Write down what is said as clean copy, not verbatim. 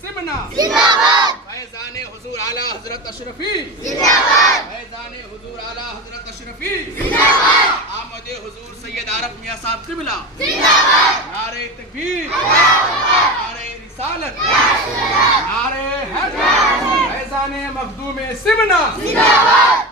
सिमना जिंदाबाद, फैजाने हुजूर आला हजरत अशरफी जिंदाबाद, फैजाने हुजूर आला हजरत अशरफी जिंदाबाद, आमदे हुजूर सैयद आरफ मियां साहब क़िबला जिंदाबाद, नारे तकबीर नारे रिसालत नारे हैदर फैजाने मखदूम सिमना जिंदाबाद।